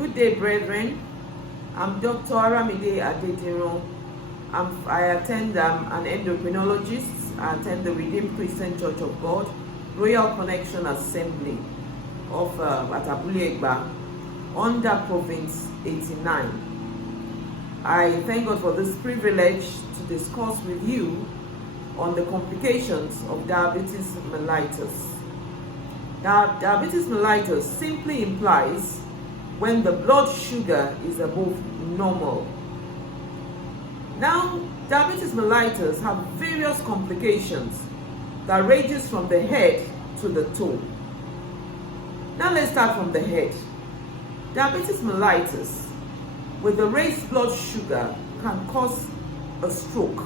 Good day, brethren. I'm Dr. Aramide Adediran. I attend an endocrinologist. I attend the Redeemed Christian Church of God, Royal Connection Assembly of Atabule under Province 89. I thank God for this privilege to discuss with you on the complications of diabetes mellitus. Now, diabetes mellitus simply implies when the blood sugar is above normal. Now, diabetes mellitus have various complications that ranges from the head to the toe. Now let's start from the head. Diabetes mellitus with the raised blood sugar can cause a stroke.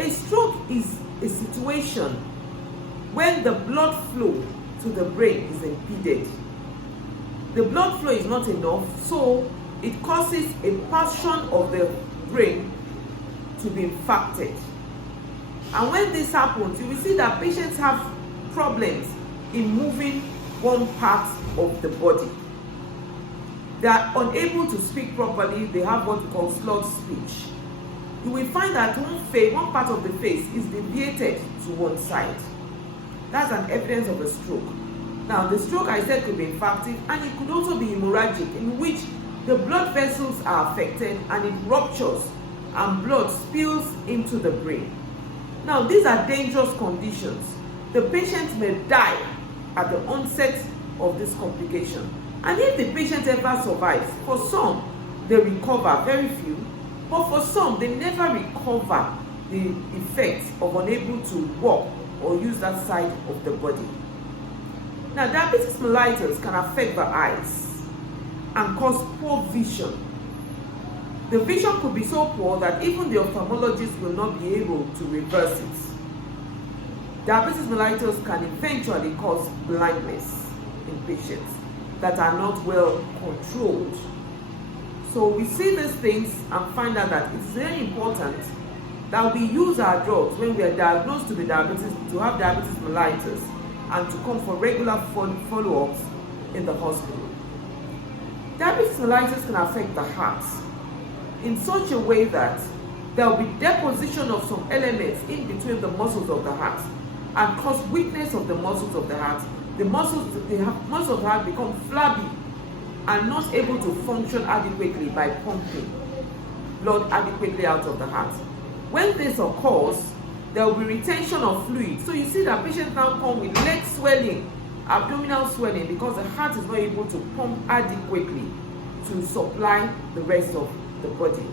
A stroke is a situation when the blood flow to the brain is impeded. The blood flow is not enough, so it causes a portion of the brain to be infarcted. And when this happens, you will see that patients have problems in moving one part of the body. They are unable to speak properly. They have what we call slurred speech. You will find that one part of the face is deviated to one side. That's an evidence of a stroke. Now, the stroke, I said, could be infarctive, and it could also be hemorrhagic, in which the blood vessels are affected and it ruptures and blood spills into the brain. Now, these are dangerous conditions. The patient may die at the onset of this complication. And if the patient ever survives, for some, they recover, very few, but for some, they never recover the effects of unable to walk or use that side of the body. Now, diabetes mellitus can affect the eyes and cause poor vision. The vision could be so poor that even the ophthalmologist will not be able to reverse it. Diabetes mellitus can eventually cause blindness in patients that are not well controlled. So we see these things and find out that it's very important that we use our drugs when we are diagnosed to have diabetes mellitus, and to come for regular follow-ups in the hospital. Diabetes mellitus can affect the heart in such a way that there will be deposition of some elements in between the muscles of the heart and cause weakness of the muscles of the heart. The muscles of the heart become flabby and not able to function adequately by pumping blood adequately out of the heart. When this occurs, there will be retention of fluid. So you see that patients now come with leg swelling, abdominal swelling, because the heart is not able to pump adequately to supply the rest of the body.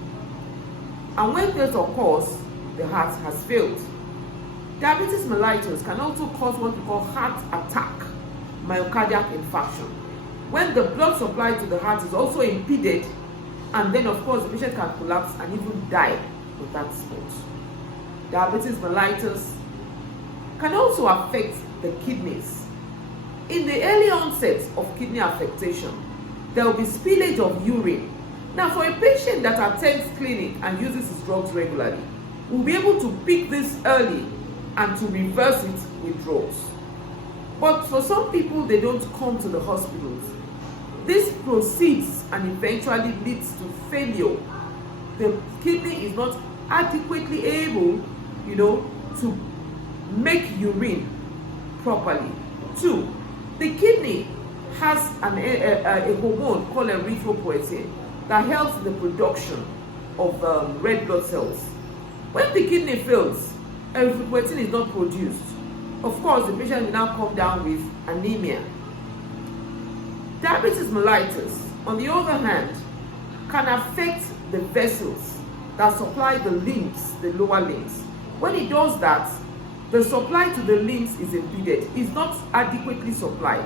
And when this occurs, the heart has failed. Diabetes mellitus can also cause what we call heart attack, myocardial infarction, when the blood supply to the heart is also impeded, and then of course the patient can collapse and even die with that spot. Diabetes mellitus can also affect the kidneys. In the early onset of kidney affectation, there will be spillage of urine. Now, for a patient that attends clinic and uses his drugs regularly, we'll be able to pick this early and to reverse it with drugs. But for some people, they don't come to the hospitals. This proceeds and eventually leads to failure. The kidney is not adequately able to make urine properly. 2, the kidney has a hormone called erythropoietin that helps the production of red blood cells. When the kidney fails, erythropoietin is not produced. Of course, the patient will now come down with anemia. Diabetes mellitus, on the other hand, can affect the vessels that supply the limbs, the lower limbs. When it does that, the supply to the limbs is impeded, is not adequately supplied.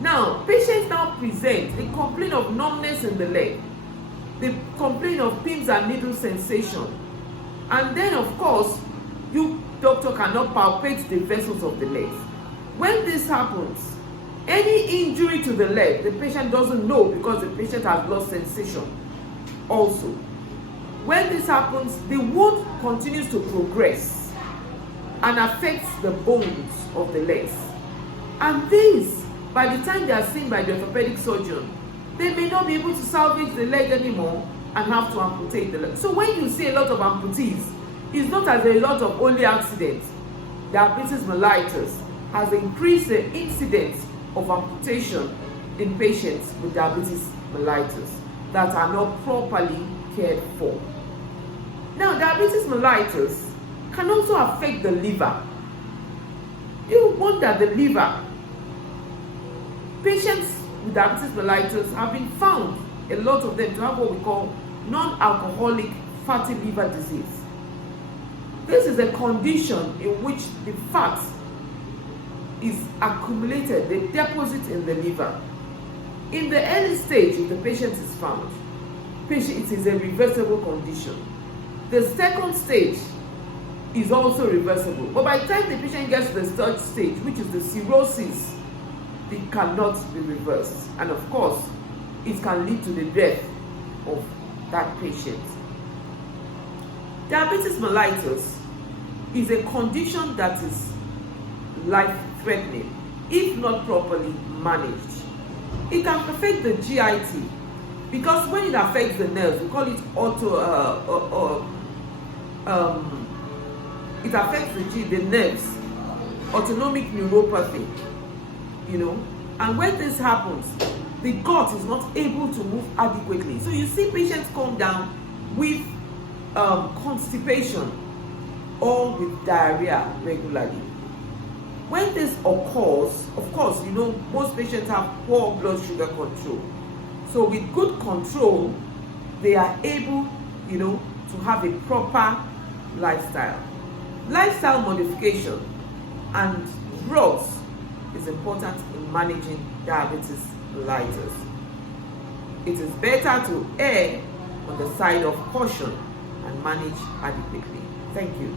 Now, patients now present, they complain of numbness in the leg. They complain of pins and needle sensation. And then, of course, you, doctor, cannot palpate the vessels of the legs. When this happens, any injury to the leg, the patient doesn't know because the patient has lost sensation also. When this happens, the wound continues to progress and affects the bones of the legs. And these, by the time they are seen by the orthopedic surgeon, they may not be able to salvage the leg anymore and have to amputate the leg. So when you see a lot of amputees, it's not as a lot of only accidents. Diabetes mellitus has increased the incidence of amputation in patients with diabetes mellitus that are not properly cared for. Now, diabetes mellitus can also affect the liver. You wonder the liver. Patients with diabetes mellitus have been found, a lot of them, to have what we call non-alcoholic fatty liver disease. This is a condition in which the fat is accumulated, the deposit in the liver. In the early stage, if the patient is found, it is a reversible condition. The second stage is also reversible, but by the time the patient gets to the third stage, which is the cirrhosis, it cannot be reversed, and of course it can lead to the death of that patient. Diabetes mellitus is a condition that is life-threatening if not properly managed. It can affect the GIT, because when it affects the nerves, we call it it affects the nerves, autonomic neuropathy, and when this happens, the gut is not able to move adequately. So you see patients come down with constipation or with diarrhea regularly. When this occurs, of course, most patients have poor blood sugar control. So with good control, they are able, to have a proper lifestyle. Lifestyle modification and drugs is important in managing diabetes mellitus. It is better to err on the side of caution and manage adequately. Thank you.